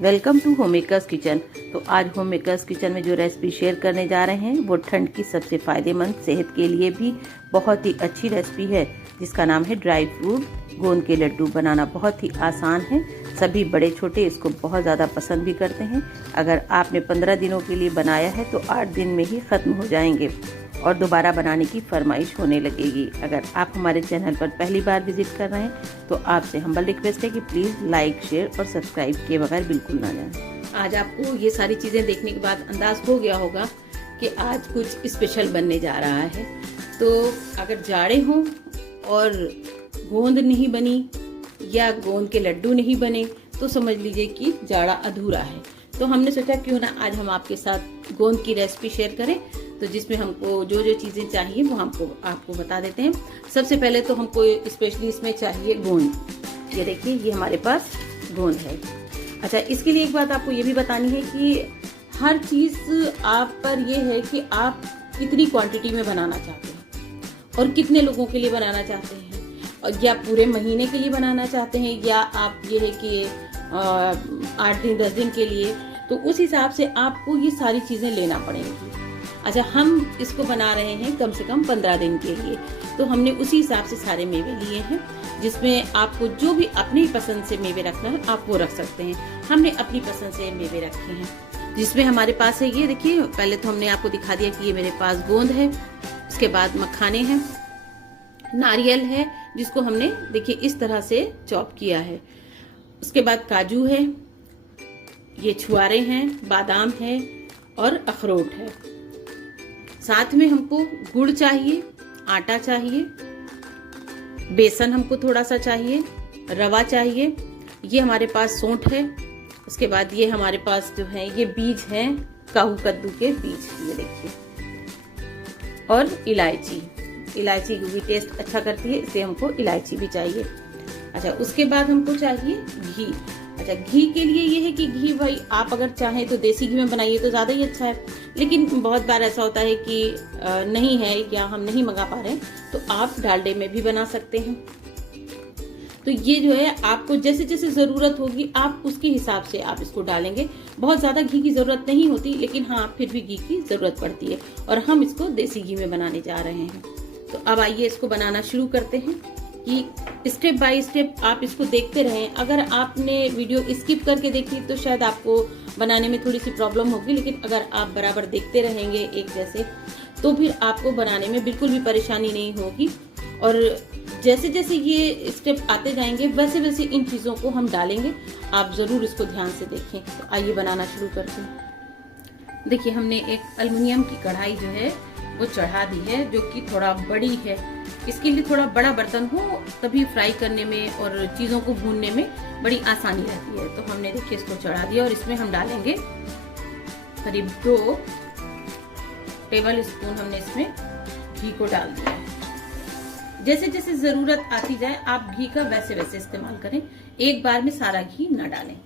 Welcome to home makers kitchen. तो आज home makers kitchen में जो रेसिपी शेयर करने जा रहे हैं वो ठंड की सबसे फायदेमंद, सेहत के लिए भी बहुत ही अच्छी रेसिपी है, जिसका नाम है ड्राई फ्रूट गोंद के लड्डू। बनाना बहुत ही आसान है, सभी बड़े छोटे इसको बहुत ज़्यादा पसंद भी करते हैं। अगर आपने 15 दिनों के लिए बनाया है तो 8 दिन में ही ख़त्म हो जाएंगे और दोबारा बनाने की फरमाइश होने लगेगी। अगर आप हमारे चैनल पर पहली बार विजिट कर रहे हैं तो आपसे हम्बल रिक्वेस्ट है कि प्लीज़ लाइक, शेयर और सब्सक्राइब किए बगैर बिल्कुल ना जाएं। आज आपको ये सारी चीज़ें देखने के बाद अंदाज हो गया होगा कि आज कुछ स्पेशल बनने जा रहा है। तो अगर जाड़े हों और गोंद नहीं बनी या गोंद के लड्डू नहीं बने तो समझ लीजिए कि जाड़ा अधूरा है। तो हमने सोचा क्यों ना आज हम आपके साथ गोंद की रेसिपी शेयर करें, तो जिसमें हमको जो जो चीज़ें चाहिए वो आपको बता देते हैं। सबसे पहले तो हमको स्पेशली इसमें चाहिए गोंद। ये देखिए, ये हमारे पास गोंद है। अच्छा, इसके लिए एक बात आपको ये भी बतानी है कि हर चीज़ आप पर ये है कि आप कितनी क्वांटिटी में बनाना चाहते हैं और कितने लोगों के लिए बनाना चाहते हैं, और या पूरे महीने के लिए बनाना चाहते हैं, या आप ये है कि 8 दिन 10 दिन के लिए। तो उस हिसाब से आपको ये सारी चीज़ें लेना पड़ेंगी। अच्छा, हम इसको बना रहे हैं कम से कम 15 दिन के लिए, तो हमने उसी हिसाब से सारे मेवे लिए हैं, जिसमें आपको जो भी अपनी पसंद से मेवे रखना है आप वो रख सकते हैं। हमने अपनी पसंद से मेवे रखे हैं, जिसमें हमारे पास है ये देखिए। पहले तो हमने आपको दिखा दिया कि ये मेरे पास गोंद है, उसके बाद मखाने हैं, नारियल है जिसको हमने देखिए इस तरह से चॉप किया है, उसके बाद काजू है, ये छुआरे हैं, बादाम है और अखरोट है। साथ में हमको गुड़ चाहिए, आटा चाहिए, बेसन हमको थोड़ा सा चाहिए, रवा चाहिए, ये हमारे पास सौंठ है, उसके बाद ये हमारे पास जो है ये बीज हैं काहू कद्दू के बीज, ये देखिए, और इलायची क्योंकि टेस्ट अच्छा करती है इसलिए हमको इलायची भी चाहिए। अच्छा, उसके बाद हमको चाहिए घी। अच्छा, घी के लिए ये है कि घी भाई आप अगर चाहें तो देसी घी में बनाइए तो ज़्यादा ही अच्छा है, लेकिन बहुत बार ऐसा होता है कि नहीं है या हम नहीं मंगा पा रहे हैं तो आप डालडे में भी बना सकते हैं। तो ये जो है आपको जैसे जैसे ज़रूरत होगी आप उसके हिसाब से आप इसको डालेंगे। बहुत ज़्यादा घी की ज़रूरत नहीं होती, लेकिन हाँ फिर भी घी की ज़रूरत पड़ती है, और हम इसको देसी घी में बनाने जा रहे हैं। तो अब आइए इसको बनाना शुरू करते हैं कि स्टेप बाय स्टेप आप इसको देखते रहें। अगर आपने वीडियो स्किप करके देखी तो शायद आपको बनाने में थोड़ी सी प्रॉब्लम होगी, लेकिन अगर आप बराबर देखते रहेंगे एक जैसे तो फिर आपको बनाने में बिल्कुल भी परेशानी नहीं होगी। और जैसे जैसे ये स्टेप आते जाएंगे वैसे वैसे इन चीज़ों को हम डालेंगे। आप ज़रूर इसको ध्यान से देखें। तो आइए बनाना शुरू करते हैं। देखिए, हमने एक एल्युमिनियम की कढ़ाई जो है वो चढ़ा दी है, जो कि थोड़ा बड़ी है। इसके लिए थोड़ा बड़ा बर्तन हो तभी फ्राई करने में और चीज़ों को भूनने में बड़ी आसानी रहती है। तो हमने देखिए इसको चढ़ा दिया और इसमें हम डालेंगे करीब 2 टेबल स्पून हमने इसमें घी को डाल दिया है। जैसे जैसे ज़रूरत आती जाए आप घी का वैसे वैसे इस्तेमाल करें, एक बार में सारा घी न डालें।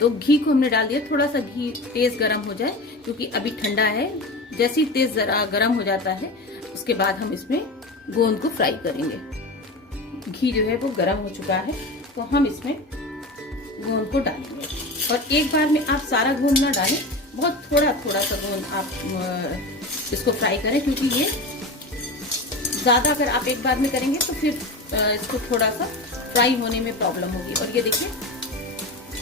तो घी को हमने डाल दिया, थोड़ा सा घी तेज गरम हो जाए क्योंकि अभी ठंडा है। जैसे ही तेज जरा गरम हो जाता है उसके बाद हम इसमें गोंद को फ्राई करेंगे। घी जो है वो गरम हो चुका है, तो हम इसमें गोंद को डालेंगे। और एक बार में आप सारा गोंद ना डालें, बहुत थोड़ा थोड़ा सा गोंद आप इसको फ्राई करें, क्योंकि ये ज़्यादा अगर आप एक बार में करेंगे तो फिर इसको थोड़ा सा फ्राई होने में प्रॉब्लम होगी। और ये देखिए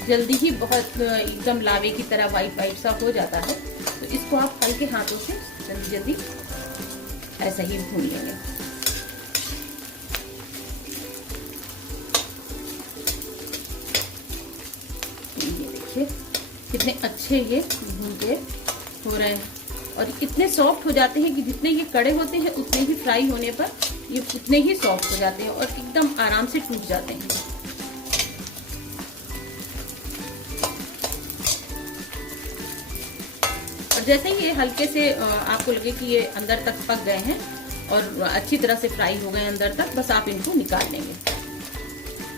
जल्दी ही बहुत एकदम लावे की तरह वाइट सा हो जाता है, तो इसको आप हल्के हाथों से जल्दी ऐसा ही भून लेंगे। ये देखिए कितने अच्छे ये भून के हो रहे हैं, और इतने सॉफ्ट हो जाते हैं कि जितने ये कड़े होते हैं उतने ही फ्राई होने पर ये उतने ही सॉफ्ट हो जाते हैं और एकदम आराम से टूट जाते हैं। और जैसे ही ये हल्के से आपको लगे कि ये अंदर तक पक गए हैं और अच्छी तरह से फ्राई हो गए अंदर तक, बस आप इनको निकाल लेंगे,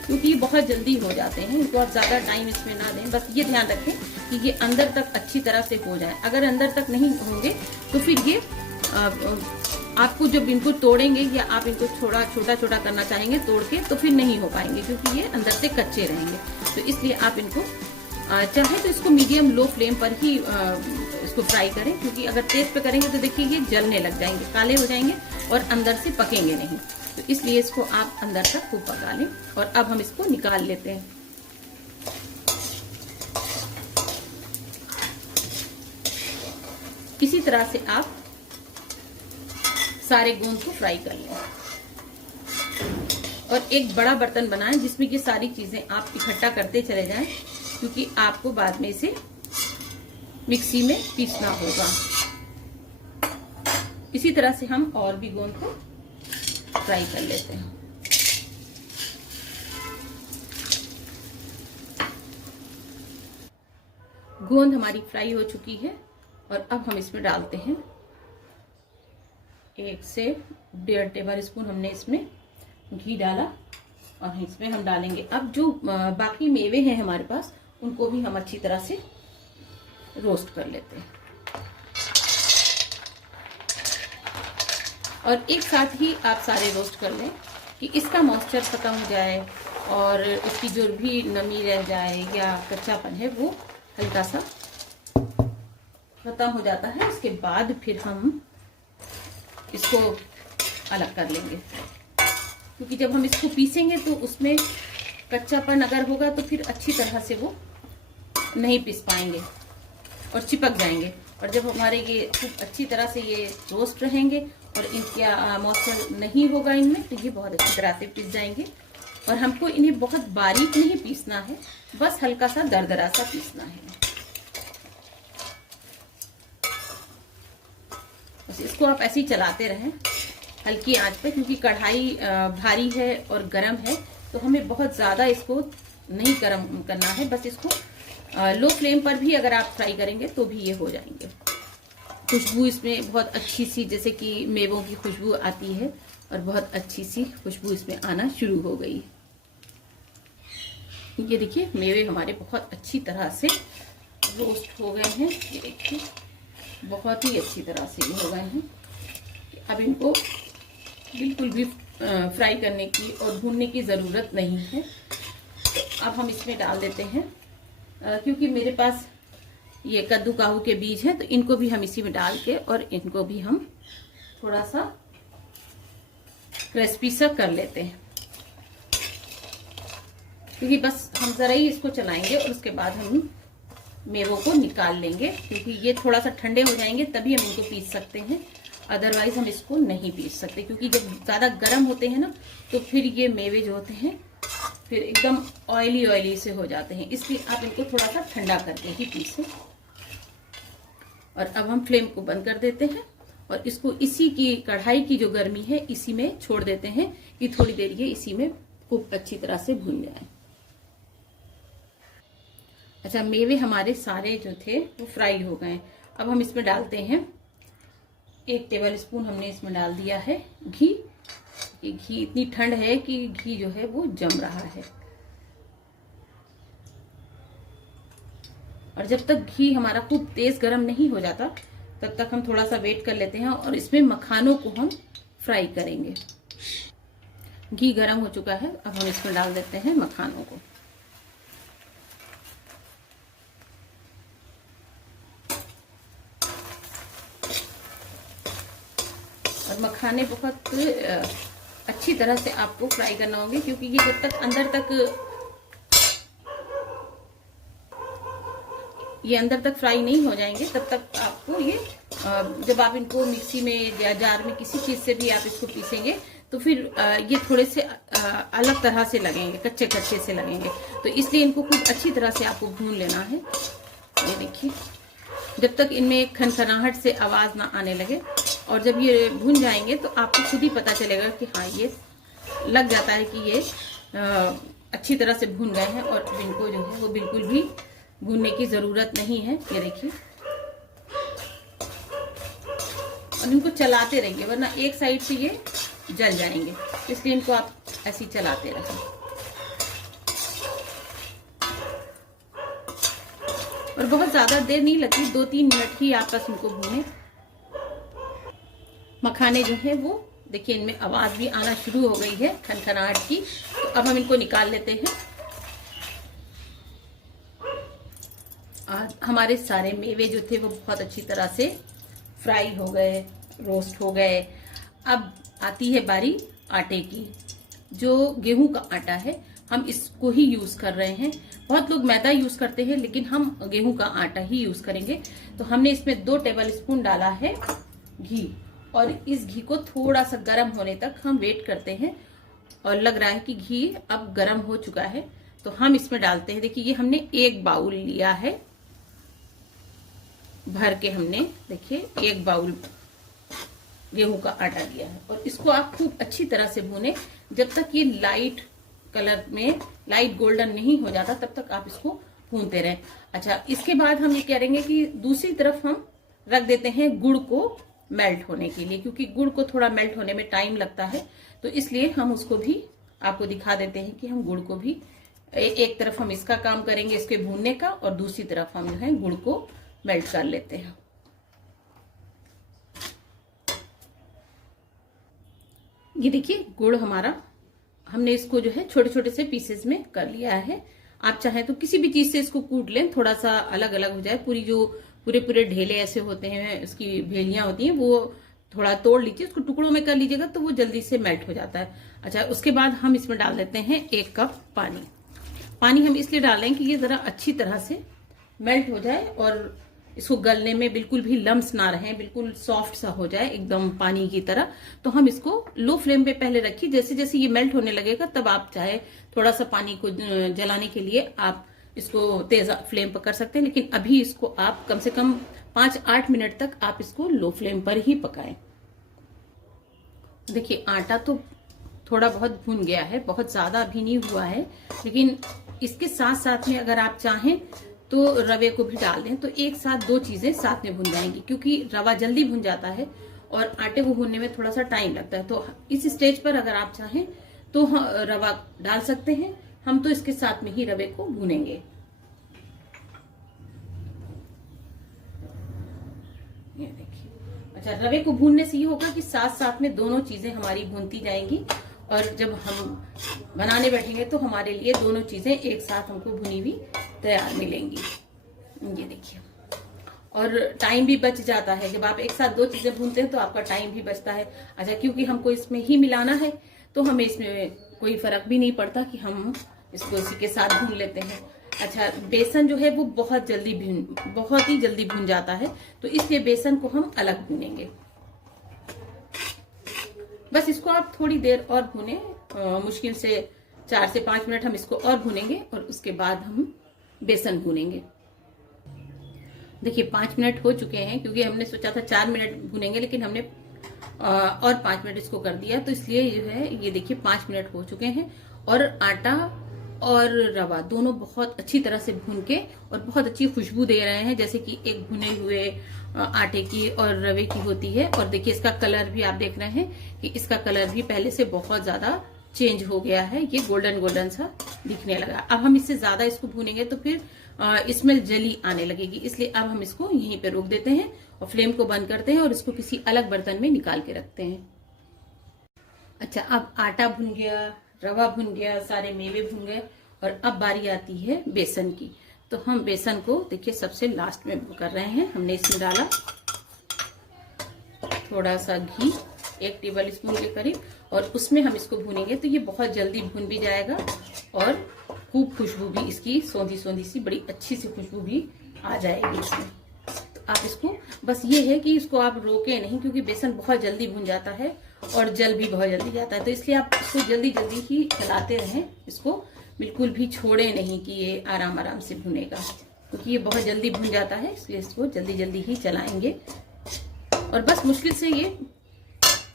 क्योंकि ये बहुत जल्दी हो जाते हैं। इनको आप ज़्यादा टाइम इसमें ना दें, बस ये ध्यान रखें कि ये अंदर तक अच्छी तरह से हो जाए। अगर अंदर तक नहीं होंगे तो फिर ये आपको जब इनको तोड़ेंगे या आप इनको छोटा छोटा करना चाहेंगे तोड़ के, तो फिर नहीं हो पाएंगे, क्योंकि ये अंदर से कच्चे रहेंगे। तो इसलिए आप इनको चाहे तो इसको मीडियम लो फ्लेम पर ही इसको फ्राई करें, क्योंकि अगर तेज पे करेंगे तो देखिए ये जलने लग जाएंगे, काले हो जाएंगे और अंदर से पकेंगे नहीं। तो इसलिए इसको आप अंदर तक खूब पका लें। और अब हम इसको निकाल लेते हैं। इसी तरह से आप सारे गोंद को फ्राई कर लें और एक बड़ा बर्तन बनाएं जिसमें ये सारी चीजें आप इकट्ठा करते चले जाएं, क्योंकि आपको बाद में इसे मिक्सी में पीसना होगा। इसी तरह से हम और भी गोंद को फ्राई कर लेते हैं। गोंद हमारी फ्राई हो चुकी है और अब हम इसमें डालते हैं 1 से 1.5 टेबल स्पून हमने इसमें घी डाला और इसमें हम डालेंगे अब जो बाकी मेवे हैं हमारे पास, उनको भी हम अच्छी तरह से रोस्ट कर लेते हैं। और एक साथ ही आप सारे रोस्ट कर लें कि इसका मॉइस्चर खत्म हो जाए और इसकी जो भी नमी रह जाए या कच्चापन है वो हल्का सा खत्म हो जाता है। उसके बाद फिर हम इसको अलग कर लेंगे, क्योंकि जब हम इसको पीसेंगे तो उसमें कच्चापन अगर होगा तो फिर अच्छी तरह से वो नहीं पीस पाएंगे और चिपक जाएंगे। और जब हमारे ये खूब अच्छी तरह से ये रोस्ट रहेंगे और इनका मॉइस्चर नहीं होगा इनमें, तो ये बहुत अच्छी तरह से पीस जाएंगे। और हमको इन्हें बहुत बारीक नहीं पीसना है, बस हल्का सा दरदरा सा पीसना है। बस इसको आप ऐसे ही चलाते रहें हल्की आंच पे, क्योंकि कढ़ाई भारी है और गरम है, तो हमें बहुत ज़्यादा इसको नहीं गरम करना है। बस इसको लो फ्लेम पर भी अगर आप फ्राई करेंगे तो भी ये हो जाएंगे। खुशबू इसमें बहुत अच्छी सी, जैसे कि मेवों की खुशबू आती है और बहुत अच्छी सी खुशबू इसमें आना शुरू हो गई। ये देखिए मेवे हमारे बहुत अच्छी तरह से रोस्ट हो गए हैं। ये देखिए बहुत ही अच्छी तरह से हो गए हैं। अब इनको बिल्कुल भी फ्राई करने की और भूनने की ज़रूरत नहीं है। तो अब हम इसमें डाल देते हैं, क्योंकि मेरे पास ये कद्दू काहू के बीज हैं, तो इनको भी हम इसी में डाल के और इनको भी हम थोड़ा सा क्रिस्पी सा कर लेते हैं। क्योंकि बस हम ज़रा ही इसको चलाएंगे और उसके बाद हम मेवों को निकाल लेंगे, क्योंकि ये थोड़ा सा ठंडे हो जाएंगे तभी हम इनको पीस सकते हैं, अदरवाइज हम इसको नहीं पीस सकते। क्योंकि जब ज़्यादा गर्म होते हैं ना, तो फिर ये मेवे जो होते हैं फिर एकदम ऑयली ऑयली से हो जाते हैं। इसलिए आप इनको थोड़ा सा ठंडा करके ही पीसें। और अब हम फ्लेम को बंद कर देते हैं और इसको इसी की कढ़ाई की जो गर्मी है इसी में छोड़ देते हैं कि थोड़ी देर ये इसी में खूब अच्छी तरह से भून जाए। अच्छा, मेवे हमारे सारे जो थे वो फ्राई हो गए। अब हम इसमें डालते हैं 1 टेबल स्पून हमने इसमें डाल दिया है घी। ये घी इतनी ठंड है कि घी जो है वो जम रहा है। और जब तक घी हमारा खूब तेज गर्म नहीं हो जाता तब तक हम थोड़ा सा वेट कर लेते हैं और इसमें मखानों को हम फ्राई करेंगे। घी गर्म हो चुका है, अब हम इसमें डाल देते हैं मखानों को। और मखाने बहुत अच्छी तरह से आपको फ्राई करना होंगे, क्योंकि ये जब तक अंदर तक फ्राई नहीं हो जाएंगे तब तक आपको ये जब आप इनको मिक्सी में या जार में किसी चीज से भी आप इसको पीसेंगे तो फिर ये थोड़े से अलग तरह से लगेंगे, कच्चे कच्चे से लगेंगे। तो इसलिए इनको खूब अच्छी तरह से आपको भून लेना है। ये देखिए जब तक इनमें खनखनाहट से आवाज ना आने लगे, और जब ये भून जाएंगे तो आपको खुद ही पता चलेगा कि हाँ ये लग जाता है कि ये अच्छी तरह से भून गए हैं। और इनको जो है वो बिल्कुल भी भूनने की ज़रूरत नहीं है। ये देखिए, और इनको चलाते रहिए वरना एक साइड से ये जल जाएंगे, इसलिए इनको आप ऐसे चलाते रहें। और बहुत ज़्यादा देर नहीं लगती, 2-3 मिनट ही आप बस इनको भूनें। मखाने जो है वो देखिए इनमें आवाज़ भी आना शुरू हो गई है खनखनाहट की। तो अब हम इनको निकाल लेते हैं। हमारे सारे मेवे जो थे वो बहुत अच्छी तरह से फ्राई हो गए, रोस्ट हो गए। अब आती है बारी आटे की। जो गेहूं का आटा है हम इसको ही यूज कर रहे हैं। बहुत लोग मैदा यूज करते हैं लेकिन हम गेहूं का आटा ही यूज करेंगे। तो हमने इसमें 2 टेबल स्पून डाला है घी, और इस घी को थोड़ा सा गर्म होने तक हम वेट करते हैं। और लग रहा है कि घी अब गर्म हो चुका है, तो हम इसमें डालते हैं। देखिए ये हमने 1 बाउल लिया है भर के, हमने देखिए 1 बाउल गेहूं का आटा लिया है। और इसको आप खूब अच्छी तरह से भूने, जब तक ये लाइट कलर में लाइट गोल्डन नहीं हो जाता तब तक आप इसको भूनते रहें। अच्छा, इसके बाद हम ये करेंगे कि दूसरी तरफ हम रख देते हैं गुड़ को मेल्ट होने के लिए, क्योंकि गुड़ को थोड़ा मेल्ट होने में टाइम लगता है। तो इसलिए हम उसको भी आपको दिखा देते हैं कि हम गुड़ को भी एक तरफ हम इसका काम करेंगे, इसके भूनने का, और दूसरी तरफ हम जो है गुड़ को मेल्ट कर लेते हैं। ये देखिए गुड़ हमारा, हमने इसको जो है छोटे छोटे से पीसेस में कर लिया है। आप चाहे तो किसी भी चीज से इसको कूट लें, थोड़ा सा अलग अलग हो जाए। पूरी जो पूरे ढेले ऐसे होते हैं, इसकी भेलियां होती हैं, वो थोड़ा तोड़ लीजिए, उसको टुकड़ों में कर लीजिएगा तो वो जल्दी से मेल्ट हो जाता है। अच्छा, उसके बाद हम इसमें डाल देते हैं 1 कप पानी। पानी हम इसलिए डाल रहे हैं कि ये जरा अच्छी तरह से मेल्ट हो जाए और इसको गलने में बिल्कुल भी लम्स ना रहे, बिल्कुल सॉफ्ट सा हो जाए एकदम पानी की तरह। तो हम इसको लो फ्लेम पे पहले रखिए। जैसे जैसे ये मेल्ट होने लगेगा तब आप चाहे थोड़ा सा पानी को जलाने के लिए आप इसको तेज फ्लेम पर कर सकते हैं, लेकिन अभी इसको आप कम से कम 5-8 मिनट तक आप इसको लो फ्लेम पर ही पकाएं। देखिए आटा तो थोड़ा बहुत भुन गया है, बहुत ज्यादा भी नहीं हुआ है, लेकिन इसके साथ साथ में अगर आप चाहें तो रवे को भी डाल दें, तो एक साथ 2 चीजें साथ में भुन जाएंगी, क्योंकि रवा जल्दी भुन जाता है और आटे को भूनने में थोड़ा सा टाइम लगता है। तो इस स्टेज पर अगर आप चाहें तो रवा डाल सकते हैं। हम तो इसके साथ में ही रवे को भूनेंगे। ये देखिए, अच्छा, रवे को भूनने से ये होगा कि साथ साथ में दोनों चीजें हमारी भूनती जाएंगी, और जब हम बनाने बैठेंगे तो हमारे लिए दोनों चीजें एक साथ हमको भुनी हुई तैयार मिलेंगी। ये देखिए, और टाइम भी बच जाता है। जब आप एक साथ 2 चीजें भूनते हैं तो आपका टाइम भी बचता है। अच्छा, क्योंकि हमको इसमें ही मिलाना है तो हमें इसमें कोई फर्क भी नहीं पड़ता कि हम इसको इसी के साथ भून लेते हैं। अच्छा, बेसन जो है वो बहुत ही जल्दी भून जाता है, तो इसलिए बेसन को हम अलग भूनेंगे। बस इसको आप थोड़ी देर और भूने, मुश्किल से 4 से 5 मिनट हम इसको और भूनेंगे, और उसके बाद हम बेसन भूनेंगे। देखिए 5 मिनट हो चुके हैं, क्योंकि हमने सोचा था 4 मिनट भूनेंगे, लेकिन हमने और 5 मिनट इसको कर दिया, तो इसलिए जो है ये देखिए 5 मिनट हो चुके हैं। और आटा और रवा दोनों बहुत अच्छी तरह से भून के और बहुत अच्छी खुशबू दे रहे हैं, जैसे कि एक भुने हुए आटे की और रवे की होती है। और देखिए इसका कलर भी आप देख रहे हैं कि इसका कलर भी पहले से बहुत ज्यादा चेंज हो गया है, ये गोल्डन गोल्डन सा दिखने लगा। अब हम इससे ज्यादा इसको भूनेंगे तो फिर इसमें जली आने लगेगी, इसलिए अब हम इसको यहीं पे रोक देते हैं और फ्लेम को बंद करते हैं और इसको किसी अलग बर्तन में निकाल के रखते हैं। अच्छा, अब आटा भुन गया, रवा भुन गया, सारे मेवे भुन गए, और अब बारी आती है बेसन की। तो हम बेसन को देखिए सबसे लास्ट में कर रहे हैं। हमने इसमें डाला थोड़ा सा घी, 1 टेबल स्पून के करीब, और उसमें हम इसको भूनेंगे तो ये बहुत जल्दी भुन भी जाएगा और खूब खुशबू भी इसकी सौंधी सौंधी सी बड़ी अच्छी सी खुशबू भी आ जाएगी इसमें। तो आप इसको, बस ये है कि इसको आप रोके नहीं, क्योंकि बेसन बहुत जल्दी भुन जाता है और जल भी बहुत जल्दी जाता है, तो इसलिए आप इसको जल्दी जल्दी ही चलाते रहें, इसको बिल्कुल भी छोड़े नहीं कि ये आराम आराम से भुनेगा, क्योंकि ये बहुत जल्दी भुन जाता है, इसलिए इसको जल्दी जल्दी ही चलाएंगे। और बस मुश्किल से ये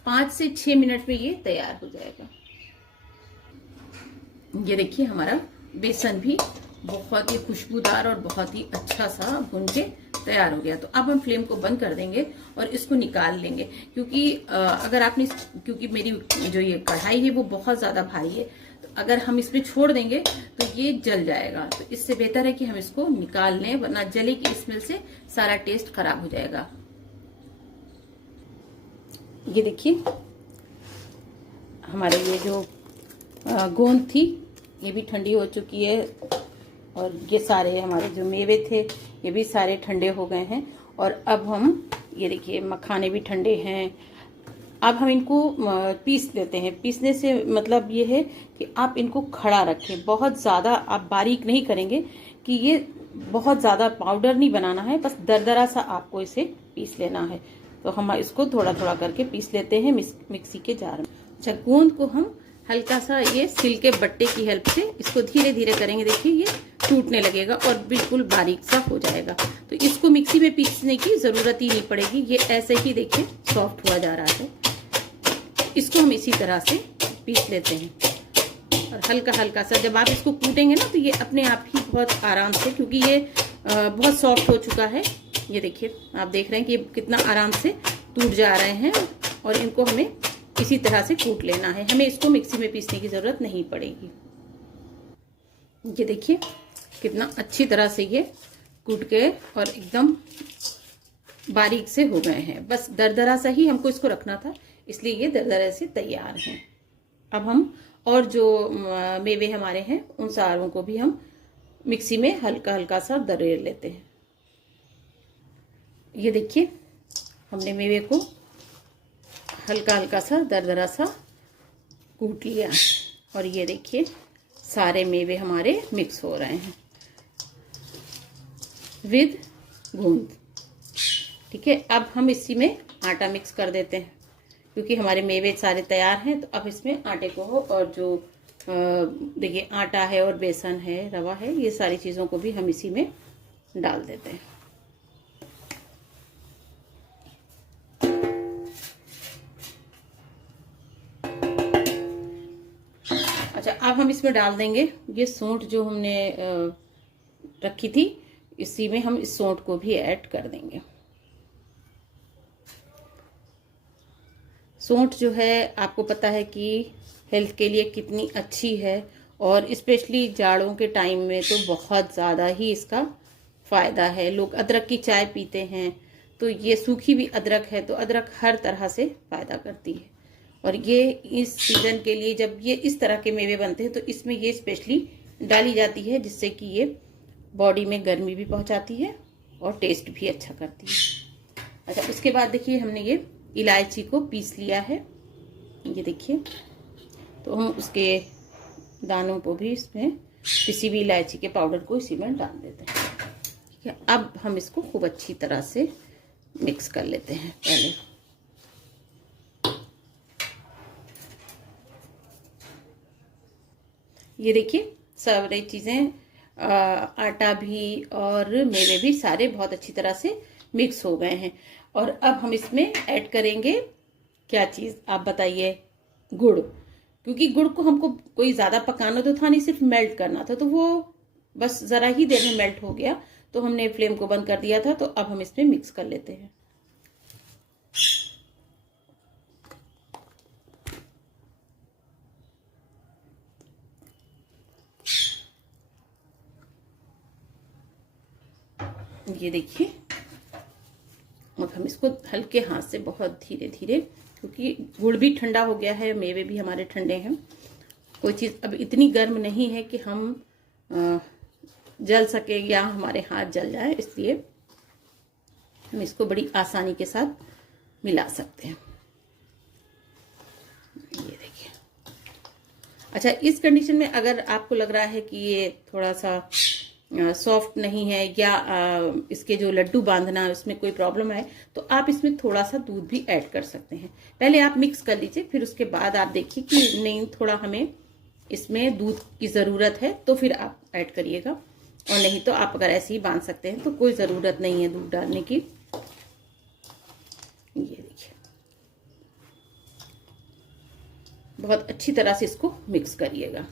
5 से 6 मिनट में ये तैयार हो जाएगा। ये देखिए हमारा बेसन भी बहुत ही खुशबूदार और बहुत ही अच्छा सा भुन के तैयार हो गया। तो अब हम फ्लेम को बंद कर देंगे और इसको निकाल लेंगे, क्योंकि अगर आपने, क्योंकि मेरी जो ये कढ़ाई है वो बहुत ज्यादा भारी है, तो अगर हम इसमें छोड़ देंगे तो ये जल जाएगा। तो इससे बेहतर है कि हम इसको निकाल लें, वरना जले की स्मेल से सारा टेस्ट खराब हो जाएगा। ये देखिए हमारे ये जो गोंद थी ये भी ठंडी हो चुकी है, और ये सारे हमारे जो मेवे थे ये भी सारे ठंडे हो गए हैं। और अब हम ये देखिए मखाने भी ठंडे हैं। अब हम इनको पीस देते हैं। पीसने से मतलब ये है कि आप इनको खड़ा रखें, बहुत ज़्यादा आप बारीक नहीं करेंगे कि ये बहुत ज़्यादा पाउडर नहीं बनाना है, बस दरदरा सा आपको इसे पीस लेना है। तो हम इसको थोड़ा थोड़ा करके पीस लेते हैं मिक्सी के जार में। अच्छा, गोंद को हम हल्का सा ये सिल के बट्टे की हेल्प से इसको धीरे धीरे करेंगे। देखिए ये टूटने लगेगा और बिल्कुल बारीक सा हो जाएगा। तो इसको मिक्सी में पीसने की ज़रूरत ही नहीं पड़ेगी, ये ऐसे ही देखिए सॉफ्ट हुआ जा रहा है। इसको हम इसी तरह से पीस लेते हैं और हल्का हल्का सा जब आप इसको कूटेंगे ना तो ये अपने आप ही बहुत आराम से, क्योंकि ये बहुत सॉफ्ट हो चुका है। ये देखिए आप देख रहे हैं कि ये कितना आराम से टूट जा रहे हैं और इनको हमें इसी तरह से कूट लेना है। हमें इसको मिक्सी में पीसने की ज़रूरत नहीं पड़ेगी। ये देखिए कितना अच्छी तरह से ये कूट के और एकदम बारीक से हो गए हैं। बस दरदरा सा ही हमको इसको रखना था, इसलिए ये दरदरे से तैयार हैं। अब हम और जो मेवे हमारे हैं उन सारों को भी हम मिक्सी में हल्का हल्का सा दरेर लेते हैं। ये देखिए हमने मेवे को हल्का हल्का सा दरदरा सा कूट लिया और ये देखिए सारे मेवे हमारे मिक्स हो रहे हैं विद गोंद। ठीक है, अब हम इसी में आटा मिक्स कर देते हैं, क्योंकि हमारे मेवे सारे तैयार हैं। तो अब इसमें आटे को और जो देखिए आटा है और बेसन है, रवा है, ये सारी चीज़ों को भी हम इसी में डाल देते हैं। अच्छा, अब हम इसमें डाल देंगे ये सौंठ जो हमने रखी थी, इसी में हम इस सौंठ को भी ऐड कर देंगे। सौंठ जो है आपको पता है कि हेल्थ के लिए कितनी अच्छी है और स्पेशली जाड़ों के टाइम में तो बहुत ज़्यादा ही इसका फ़ायदा है। लोग अदरक की चाय पीते हैं, तो ये सूखी भी अदरक है, तो अदरक हर तरह से फ़ायदा करती है। और ये इस सीज़न के लिए जब ये इस तरह के मेवे बनते हैं तो इसमें ये स्पेशली डाली जाती है, जिससे कि ये बॉडी में गर्मी भी पहुंचाती है और टेस्ट भी अच्छा करती है। अच्छा, उसके बाद देखिए हमने ये इलायची को पीस लिया है, ये देखिए। तो हम उसके दानों को भी इसमें किसी भी इलायची के पाउडर को इसी में डाल देते हैं। ठीक है, अब हम इसको खूब अच्छी तरह से मिक्स कर लेते हैं। पहले ये देखिए सारी चीज़ें, आटा भी और मेवे भी सारे बहुत अच्छी तरह से मिक्स हो गए हैं। और अब हम इसमें ऐड करेंगे क्या चीज़ आप बताइए? गुड़। क्योंकि गुड़ को हमको कोई ज़्यादा पकाना तो था नहीं, सिर्फ मेल्ट करना था, तो वो बस ज़रा ही देर में मेल्ट हो गया, तो हमने फ्लेम को बंद कर दिया था। तो अब हम इसमें मिक्स कर लेते हैं। ये देखिए, अब हम इसको हल्के हाथ से बहुत धीरे धीरे, क्योंकि गुड़ भी ठंडा हो गया है, मेवे भी हमारे ठंडे हैं, कोई चीज़ अब इतनी गर्म नहीं है कि हम जल सके या हमारे हाथ जल जाए, इसलिए हम इसको बड़ी आसानी के साथ मिला सकते हैं। ये देखिए। अच्छा, इस कंडीशन में अगर आपको लग रहा है कि ये थोड़ा सा सॉफ्ट नहीं है या इसके जो लड्डू बांधना है उसमें कोई प्रॉब्लम है, तो आप इसमें थोड़ा सा दूध भी ऐड कर सकते हैं। पहले आप मिक्स कर लीजिए, फिर उसके बाद आप देखिए कि नहीं थोड़ा हमें इसमें दूध की ज़रूरत है तो फिर आप ऐड करिएगा, और नहीं तो आप अगर ऐसे ही बांध सकते हैं तो कोई ज़रूरत नहीं है दूध डालने की। ये देखिए, बहुत अच्छी तरह से इसको मिक्स करिएगा।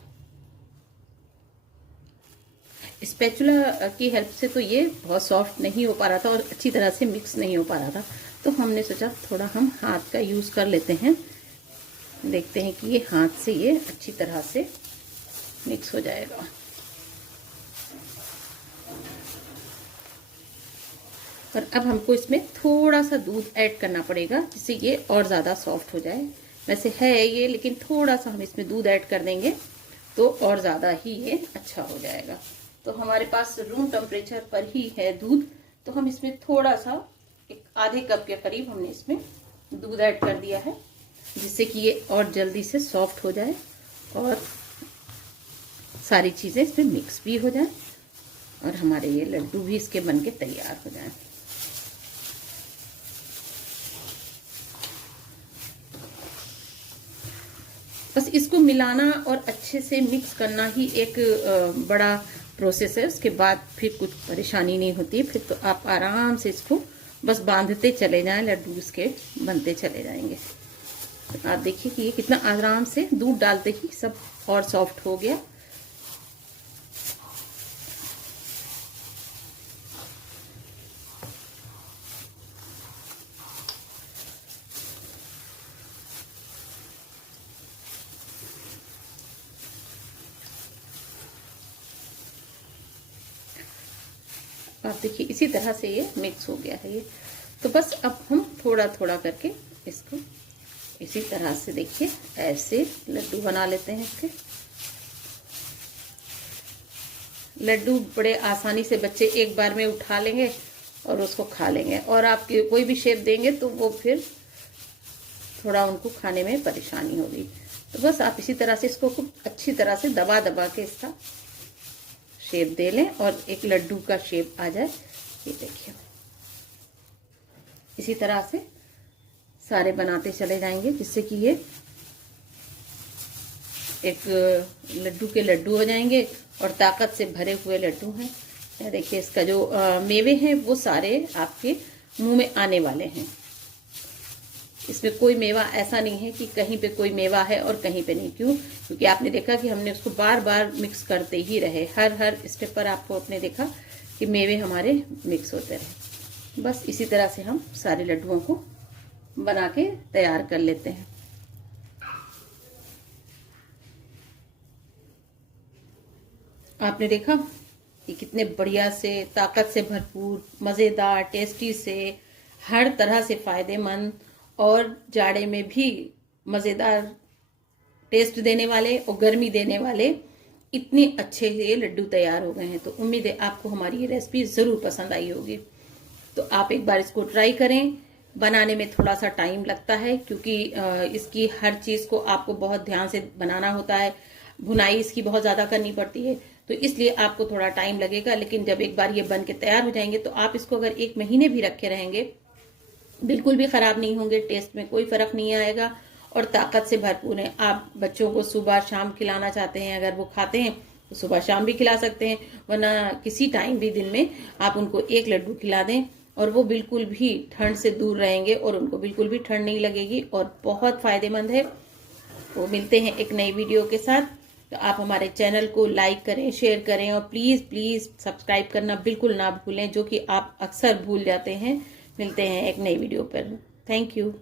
स्पैचुला की हेल्प से तो ये बहुत सॉफ्ट नहीं हो पा रहा था और अच्छी तरह से मिक्स नहीं हो पा रहा था, तो हमने सोचा थोड़ा हम हाथ का यूज़ कर लेते हैं। देखते हैं कि ये हाथ से ये अच्छी तरह से मिक्स हो जाएगा। और अब हमको इसमें थोड़ा सा दूध ऐड करना पड़ेगा, जिससे ये और ज़्यादा सॉफ्ट हो जाए। वैसे है ये, लेकिन थोड़ा सा हम इसमें दूध ऐड कर देंगे तो और ज़्यादा ही ये अच्छा हो जाएगा। तो हमारे पास रूम टेम्परेचर पर ही है दूध, तो हम इसमें थोड़ा सा एक आधे कप के करीब हमने इसमें दूध ऐड कर दिया है, जिससे कि ये और जल्दी से सॉफ्ट हो जाए और सारी चीज़ें इसमें मिक्स भी हो जाए और हमारे ये लड्डू भी इसके बन के तैयार हो जाए। बस इसको मिलाना और अच्छे से मिक्स करना ही एक बड़ा प्रोसेस है। उसके बाद फिर कुछ परेशानी नहीं होती, फिर तो आप आराम से इसको बस बांधते चले जाएं, लड्डू इसके बनते चले जाएंगे। तो आप देखिए कि ये कितना आराम से दूध डालते ही सब और सॉफ्ट हो गया। आप देखिए इसी तरह से ये मिक्स हो गया है ये। तो बस अब हम थोड़ा थोड़ा करके इसको इसी तरह से देखिए ऐसे लड्डू बना लेते हैं इसके। लड्डू बड़े आसानी से बच्चे एक बार में उठा लेंगे और उसको खा लेंगे, और आप कोई भी शेप देंगे तो वो फिर थोड़ा उनको खाने में परेशानी होगी। तो बस आप इसी तरह से इसको खूब अच्छी तरह से दबा दबा के इसका शेप दे लें और एक लड्डू का शेप आ जाए। ये देखिए इसी तरह से सारे बनाते चले जाएंगे, जिससे कि ये एक लड्डू के लड्डू हो जाएंगे और ताकत से भरे हुए लड्डू हैं। ये देखिए इसका जो मेवे हैं वो सारे आपके मुंह में आने वाले हैं। इसमें कोई मेवा ऐसा नहीं है कि कहीं पे कोई मेवा है और कहीं पे नहीं। क्यों? क्योंकि आपने देखा कि हमने उसको बार बार मिक्स करते ही रहे, हर स्टेप पर आपको आपने देखा कि मेवे हमारे मिक्स होते रहे। बस इसी तरह से हम सारे लड्डुओं को बना के तैयार कर लेते हैं। आपने देखा कि कितने बढ़िया से, ताकत से भरपूर, मज़ेदार, टेस्टी से, हर तरह से फायदेमंद और जाड़े में भी मज़ेदार टेस्ट देने वाले और गर्मी देने वाले इतने अच्छे ये लड्डू तैयार हो गए हैं। तो उम्मीद है आपको हमारी ये रेसिपी ज़रूर पसंद आई होगी। तो आप एक बार इसको ट्राई करें। बनाने में थोड़ा सा टाइम लगता है, क्योंकि इसकी हर चीज़ को आपको बहुत ध्यान से बनाना होता है। भुनाई इसकी बहुत ज़्यादा करनी पड़ती है, तो इसलिए आपको थोड़ा टाइम लगेगा। लेकिन जब एक बार ये बन के तैयार हो जाएंगे तो आप इसको अगर 1 महीने भी रखे रहेंगे बिल्कुल भी खराब नहीं होंगे, टेस्ट में कोई फर्क नहीं आएगा और ताकत से भरपूर है। आप बच्चों को सुबह शाम खिलाना चाहते हैं, अगर वो खाते हैं तो सुबह शाम भी खिला सकते हैं, वरना किसी टाइम भी दिन में आप उनको 1 लड्डू खिला दें और वो बिल्कुल भी ठंड से दूर रहेंगे और उनको बिल्कुल भी ठंड नहीं लगेगी और बहुत फायदेमंद है। तो मिलते हैं एक नई वीडियो के साथ। तो आप हमारे चैनल को लाइक करें, शेयर करें और प्लीज़ सब्सक्राइब करना बिल्कुल ना भूलें, जो कि आप अक्सर भूल जाते हैं। मिलते हैं एक नई वीडियो पर। Thank you.